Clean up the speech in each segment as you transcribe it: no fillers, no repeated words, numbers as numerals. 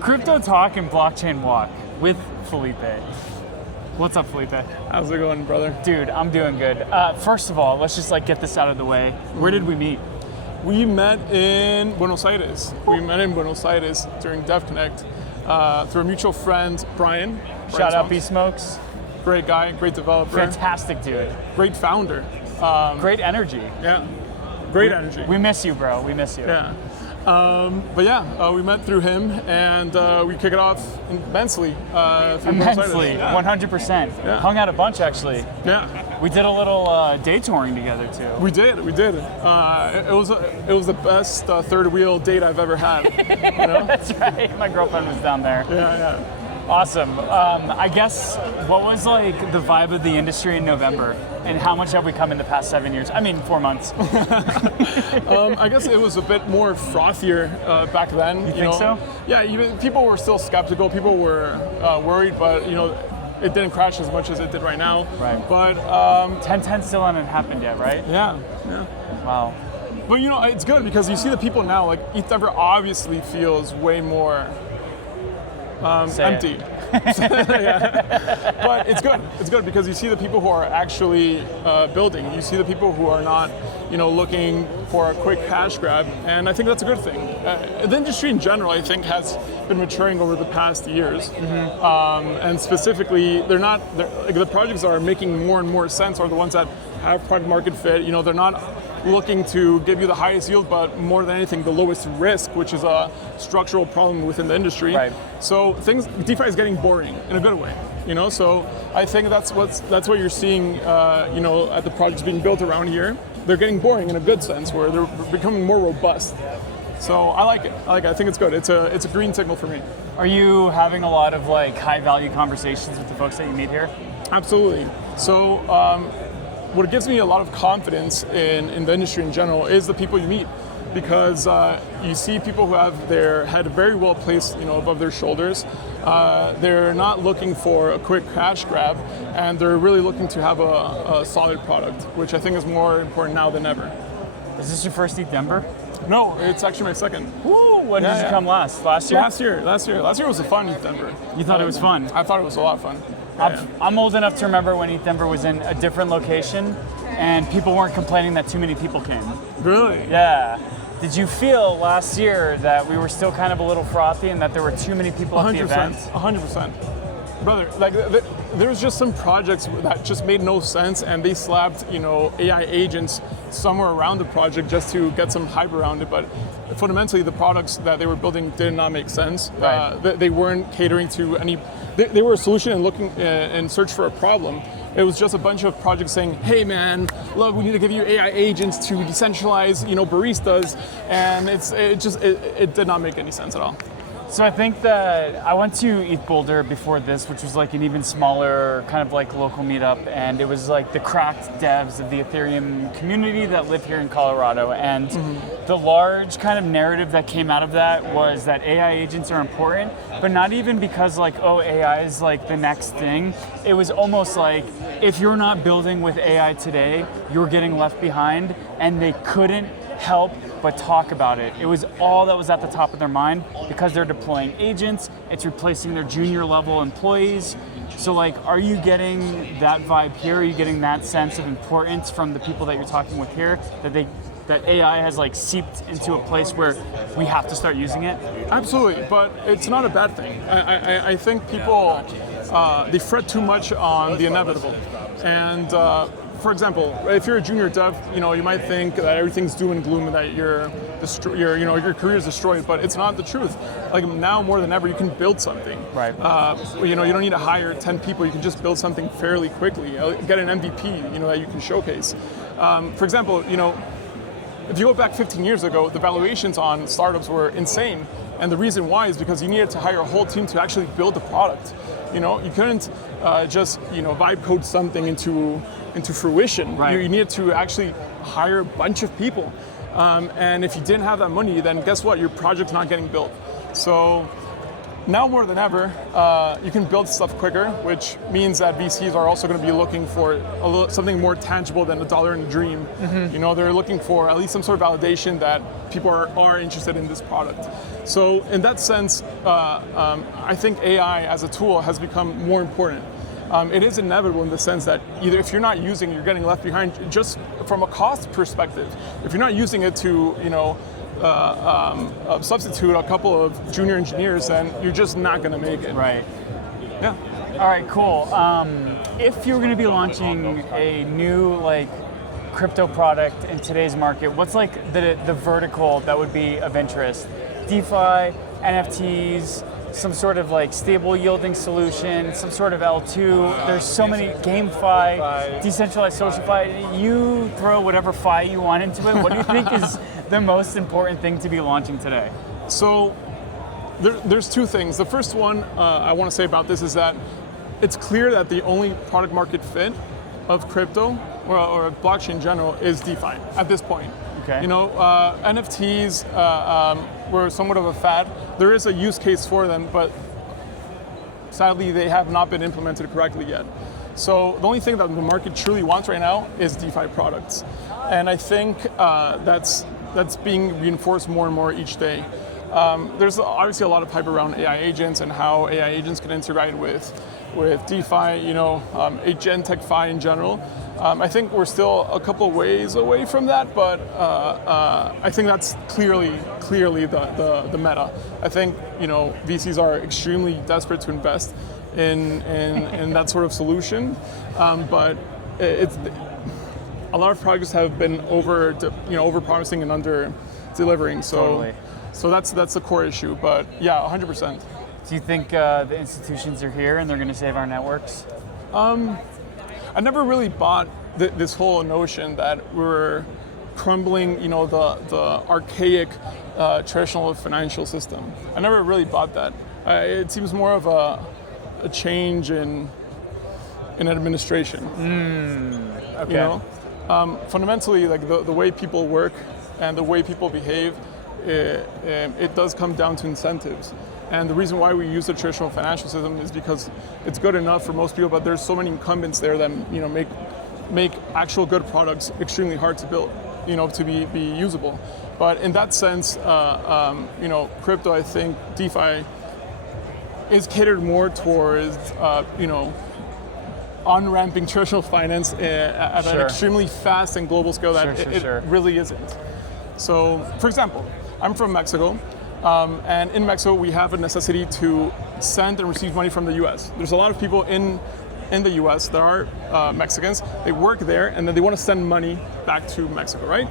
Crypto Talk and Blockchain Walk with Felipe. What's up, Felipe? How's it going, brother? Dude, I'm doing good. First of all, let's just get this out of the way. Where did we meet? We met in Buenos Aires. We met in Buenos Aires during Devconnect through a mutual friend, Brian. Shout out B-Smokes. Great guy, great developer. Fantastic dude. Great founder. Great energy. Yeah, great energy. We miss you, bro. We miss you. Yeah. We met through him, and we kick it off immensely. Immensely, yeah. 100%. Yeah. Hung out a bunch, actually. Yeah. We did a little day touring together, too. We did. It was the best third wheel date I've ever had. You know? That's right. My girlfriend was down there. Yeah. Awesome. I guess, what was the vibe of the industry in November? And how much have we come in the past 7 years? I mean, 4 months. I guess it was a bit more frothier back then. You think so? Yeah, even people were still skeptical. People were worried, but it didn't crash as much as it did right now. Right. But 10-10 still hasn't happened yet, right? Yeah. Wow. But it's good because you see the people now. ETHDenver obviously feels way more empty. Yeah. But it's good. It's good because you see the people who are actually building. You see the people who are not, looking for a quick cash grab, and I think that's a good thing. The industry in general, I think, has been maturing over the past years, and specifically, the projects that are making more and more sense are the ones that have product market fit. They're not looking to give you the highest yield, but more than anything, the lowest risk, which is a structural problem within the industry. Right. So DeFi is getting boring in a good way. So I think that's what you're seeing. At the projects being built around here, they're getting boring in a good sense, where they're becoming more robust. So I like it. I think it's good. It's a green signal for me. Are you having a lot of high value conversations with the folks that you meet here? Absolutely. So. What gives me a lot of confidence in the industry in general is the people you meet, because you see people who have their head very well placed, above their shoulders. They're not looking for a quick cash grab, and they're really looking to have a solid product, which I think is more important now than ever. Is this your first ETHDenver? No, it's actually my second. Woo! When did you come last? Last year? Last year was a fun ETHDenver. You thought it was fun? I thought it was a lot of fun. I'm old enough to remember when ETHDenver was in a different location and people weren't complaining that too many people came. Really? Yeah. Did you feel last year that we were still kind of a little frothy and that there were too many people at the event? 100%. Brother, there was just some projects that just made no sense, and they slapped, AI agents somewhere around the project just to get some hype around it. But fundamentally, the products that they were building did not make sense. Right. They weren't catering to any. They were a solution and looking and search for a problem. It was just a bunch of projects saying, "Hey, man, look, we need to give you AI agents to decentralize, baristas," and it did not make any sense at all. So I think that I went to ETH Boulder before this, which was an even smaller kind of local meetup, and it was the cracked devs of the Ethereum community that live here in Colorado. And the large kind of narrative that came out of that was that AI agents are important, but not even because AI is the next thing. It was almost if you're not building with AI today, you're getting left behind, and they couldn't help but talk about it. It was all that was at the top of their mind because they're deploying agents. It's replacing their junior level employees. So are you getting that vibe here? Are you getting that sense of importance from the people that you're talking with here, that AI has seeped into a place where we have to start using it? Absolutely, but it's not a bad thing. I think people they fret too much on the inevitable, and for example, if you're a junior dev, you might think that everything's doom and gloom and that your career is destroyed, but it's not the truth. Now more than ever, you can build something. Right. You don't need to hire 10 people. You can just build something fairly quickly. Get an MVP, that you can showcase. For example, if you go back 15 years ago, the valuations on startups were insane, and the reason why is because you needed to hire a whole team to actually build the product. You couldn't just vibe code something into fruition. Right. You needed to actually hire a bunch of people, and if you didn't have that money, then guess what? Your project's not getting built. So now more than ever, you can build stuff quicker, which means that VCs are also going to be looking for something more tangible than a dollar in a dream. You know, they're looking for at least some sort of validation that people are interested in this product. So in that sense, I think AI as a tool has become more important. It is inevitable in the sense that either if you're not using it, you're getting left behind just from a cost perspective. If you're not using it to, you know, substitute a couple of junior engineers, then you're just not going to make it. Right. Yeah. All right, cool. If you were going to be launching a new like crypto product in today's market, what's like the vertical that would be of interest? DeFi, NFTs, some sort of like stable yielding solution, some sort of L2. There's so many, GameFi, decentralized social fi. You throw whatever fi you want into it. What do you think is the most important thing to be launching today? So there's two things. The first one I want to say about this is that it's clear that the only product market fit of crypto or blockchain in general is DeFi at this point. Okay. You know, NFTs were somewhat of a fad. There is a use case for them, but sadly they have not been implemented correctly yet. So the only thing that the market truly wants right now is DeFi products. And I think that's being reinforced more and more each day. There's obviously a lot of hype around AI agents and how AI agents can integrate with DeFi, you know, agentic fi in general. I think we're still a couple ways away from that, but I think that's clearly the meta. I think, you know, VCs are extremely desperate to invest in that sort of solution, but it's a lot of projects have been over promising and under delivering. So Totally. So that's the core issue. But yeah, 100%. Do you think the institutions are here and they're going to save our networks? I never really bought this whole notion that we're crumbling, you know, the archaic traditional financial system. I never really bought that. It seems more of a change in administration. Okay. You know, fundamentally, like the way people work and the way people behave, it does come down to incentives. And the reason why we use the traditional financial system is because it's good enough for most people, but there's so many incumbents there that, you know, make actual good products extremely hard to build, you know, to be usable. But in that sense, you know, crypto, I think DeFi is catered more towards, you know, on-ramping traditional finance at an extremely fast and global scale that it really isn't. So, for example, I'm from Mexico. And in Mexico, we have a necessity to send and receive money from the U.S. There's a lot of people in the U.S. that are Mexicans. They work there, and then they want to send money back to Mexico, right?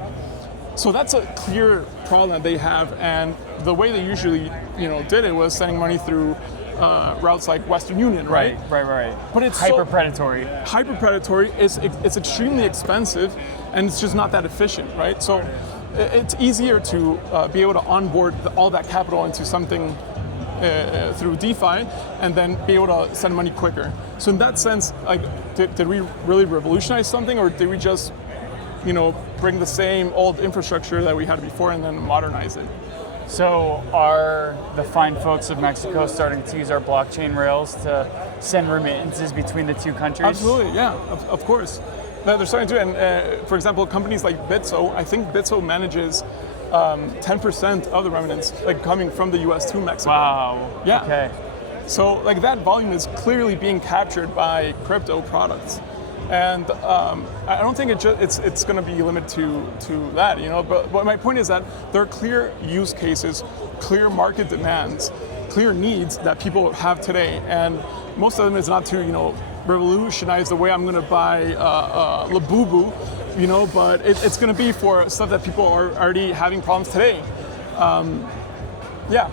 So that's a clear problem that they have. And the way they usually, you know, did it was sending money through routes like Western Union, right? Right. But it's hyper-predatory. Hyper-predatory. It's extremely expensive, and it's just not that efficient, right? So it's easier to be able to onboard all that capital into something through DeFi and then be able to send money quicker. So in that sense, like, did we really revolutionize something, or did we just, you know, bring the same old infrastructure that we had before and then modernize it? So are the fine folks of Mexico starting to use our blockchain rails to send remittances between the two countries? Absolutely, yeah, of course. They're starting to, and for example, companies like Bitso, I think Bitso manages 10% of the remittance, like, coming from the US to Mexico. Wow. Yeah. Okay. So like that volume is clearly being captured by crypto products, and I don't think it's going to be limited to that, you know. But my point is that there are clear use cases, clear market demands, clear needs that people have today, and most of them is not to, you know, revolutionize the way I'm going to buy Labubu, you know, but it's going to be for stuff that people are already having problems today. Yeah.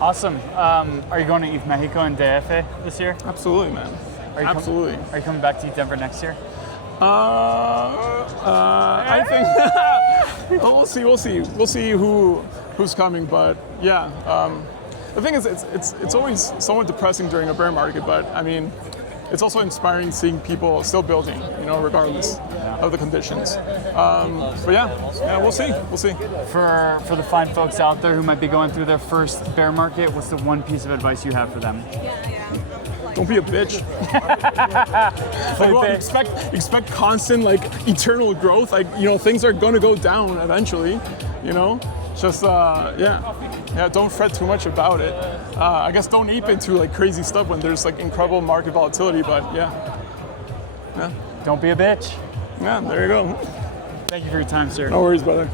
Awesome. Are you going to ETH Mexico and DF this year? Absolutely, man. Absolutely. Are you coming back to ETHDenver next year? I think we'll see who's coming, but yeah. The thing is, it's always somewhat depressing during a bear market, but I mean, it's also inspiring seeing people still building, regardless of the conditions. But yeah, we'll see. For the fine folks out there who might be going through their first bear market, what's the one piece of advice you have for them? Don't be a bitch. Expect constant, eternal growth. Things are gonna go down eventually. Just don't fret too much about it. I guess don't ape into crazy stuff when there's incredible market volatility. But yeah. Don't be a bitch. Yeah, there you go. Thank you for your time, sir. No worries, brother.